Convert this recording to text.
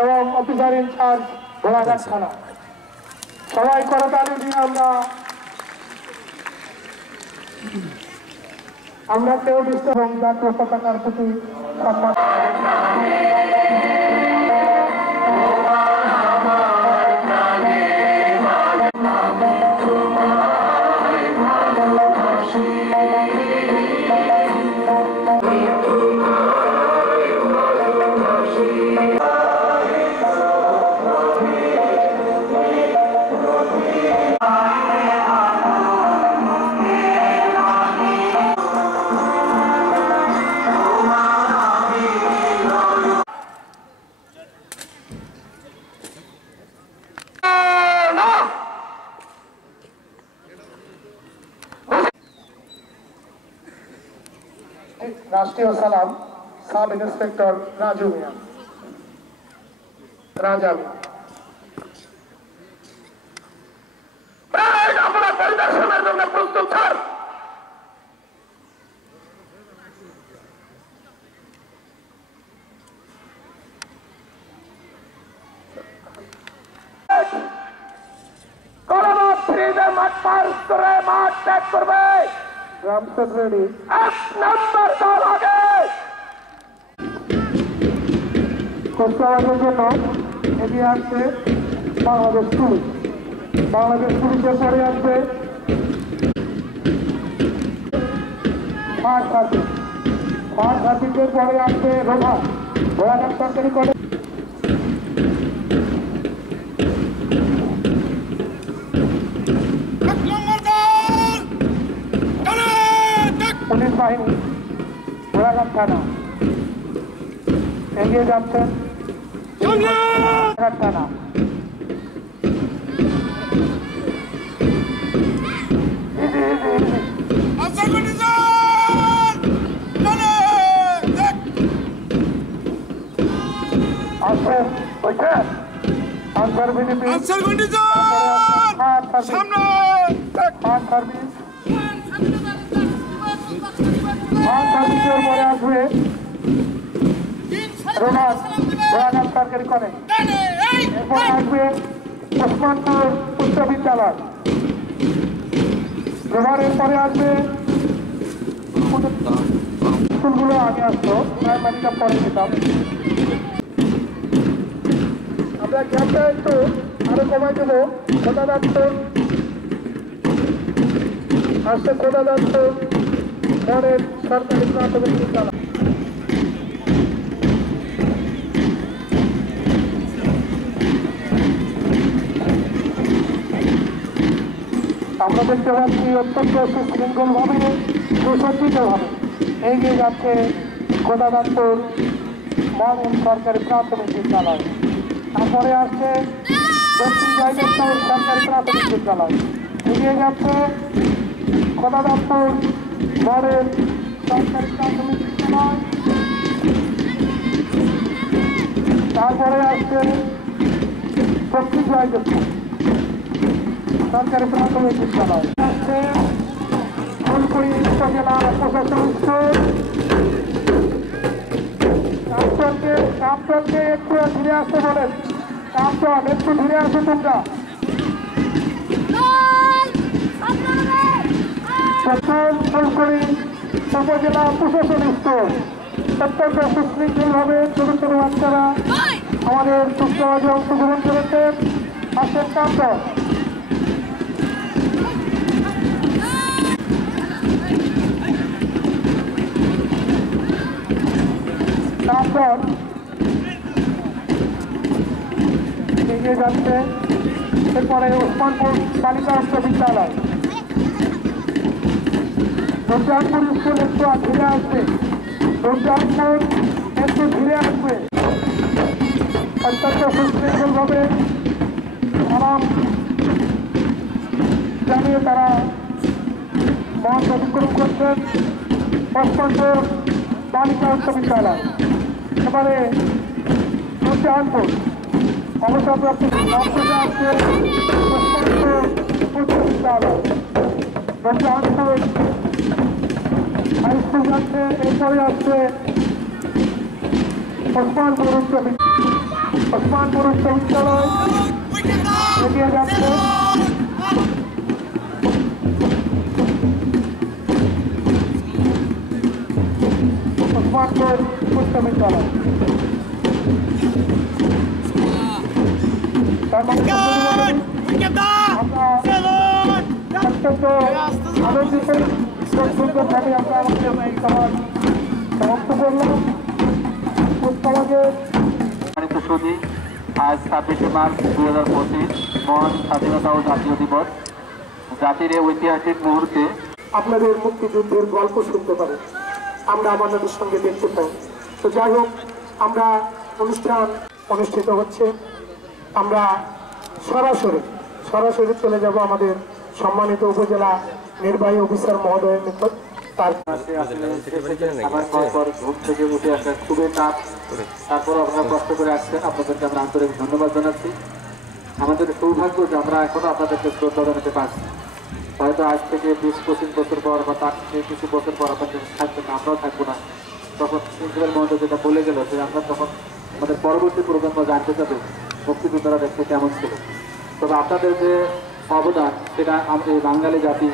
এবং officer in charge ঘোড়াঘাট থানা সবাই করতালি দিয়ে আমরা কেউ বিশ্ব এবং জাতীয় পতাকার প্রতি সম্মান রাষ্ট্রীয় সালাম সাব ইন্সপেক্টর রাজু মিয়া রাজা আমরা পরিদর্শনের জন্য প্রস্তুত স্যার মাঠ পার করে মাঠ ত্যাগ করবে রামসেন রেডি 1 নম্বর দল আগে কোস্টাওয়াজের জন্য এগিয়ে আসছে বাংলাদেশ পুলিশ পুলিশের পরে আসছে ফায়ার সার্ভিসের পরে আসছে রোভা ঘোড়াঘাট সরকারি কলেজ পুলিশ বাহিনী ঘোড়াঘাট থানা এগিয়ে যাচ্ছেন ঘোড়াঘাট থানা আনসার বিডিপি সার্ভিস সার্ভিসের পরে আসবে রোনাস ঘোড়াঘাট সরকারি কলেজ এরপর আসবে ওসমানপুর উচ্চ বিদ্যালয় রোভারের পরে আসবে স্কুলগুলো আগে আসতো প্রাইমারিটা পরে যেতাম আমরা গ্যাপটা একটু আরো কমাই দেবো খোদা যাচ্ছে আসছে খোদা যাচ্ছে মডেল সরকারি প্রাথমিক বিদ্যালয় আমরা দেখতে পাচ্ছি অত্যন্ত সুশৃঙ্খলভাবে সুসজ্জিতভাবে এগিয়ে যাচ্ছে খোদাদানপুর মডেল সরকারি প্রাথমিক বিদ্যালয় তারপরে আসছে দক্ষিণ জায়গাপুর সরকারি প্রাথমিক বিদ্যালয় এগিয়ে যাচ্ছে খোদাদানপুর মডেল সরকারি প্রাথমিক বিদ্যালয় তারপরে আসছে দক্ষিণ জায়গাপুর সরকারি প্রাথমিক বিদ্যালয় আসছে ফুলকুড়ি উপজেলা প্রশাসন কাপটনকে একটু ঘিরে আসতে বলেন কাপটন একটু ঘিরে আসো তোমরা ফুলকুড়ি উপজেলা প্রশাসন স্তর অত্যন্ত সুশৃঙ্খলভাবে ছোট ছোট বাচ্চারা আমাদের সুস্থভাবে অংশগ্রহণ করেছে আসেন কাপটন কাপটন এগিয়ে যাচ্ছে এরপরে ওসমানপুর বালিকা উচ্চ বিদ্যালয় দুর্গাপুর স্কুল একটু ঘিরে আসবে দুর্গাপুর একটু ঘিরে আসবে অত্যন্ত সুশৃঙ্খলভাবে আরাম জানিয়ে তারা মঞ্চ অতিক্রম করছেন ওসমানপুর বালিকা উচ্চ বিদ্যালয় এবারে দুর্গাপুর অবসরপ্রাপ্ত আসছে ওসমানপুর উচ্চ বিদ্যালয় দুর্গাপুর হাই স্কুল যাচ্ছে, এরপরে আসছে ওসমানপুর উচ্চ বিদ্যালয় এগিয়ে যাচ্ছে। ওসমানপুর উচ্চ বিদ্যালয় আমরা অত্যন্ত আনন্দিত সুন্দরভাবে আমরা আমাদের সমাপ্ত করলাম। আজ 26শে মার্চ 2025 মহান স্বাধীনতা ও জাতীয় দিবস। জাতির এই ঐতিহাসিক মুহূর্তে আপনাদের মুক্তিযুদ্ধের গল্প শুনতে পারেন, আমরা আমাদের সঙ্গে দেখতে পাই। তো যাই হোক, আমরা অনুষ্ঠান অনুষ্ঠিত হচ্ছে, আমরা সরাসরি চলে যাব আমাদের সম্মানিত উপজেলা নির্বাহী অফিসার মহোদয়ের নিকট। ঘুম থেকে উঠে আসা খুবই চাপ, তারপর আপনারা কষ্ট করে আসছেন, আপনাদেরকে আমরা আন্তরিক ধন্যবাদ জানাচ্ছি। আমাদের সৌভাগ্য যে আমরা এখনো আপনাদেরকে শ্রদ্ধা জানাতে পারছি। হয়তো আজ থেকে 20-25 বছর পর বা তার থেকে কিছু বছর পর আপনাদের থাকবেন না, আমরাও থাকবো না। তখন প্রিন্সিপাল মহোদয় যেটা বলে গেল যে আমরা তখন আমাদের পরবর্তী প্রজন্ম জানতে চাবে মুক্তিযোদ্ধারা দেখতে কেমন ছিল। তবে আপনাদের যে অবদান সেটা এই বাঙালি জাতি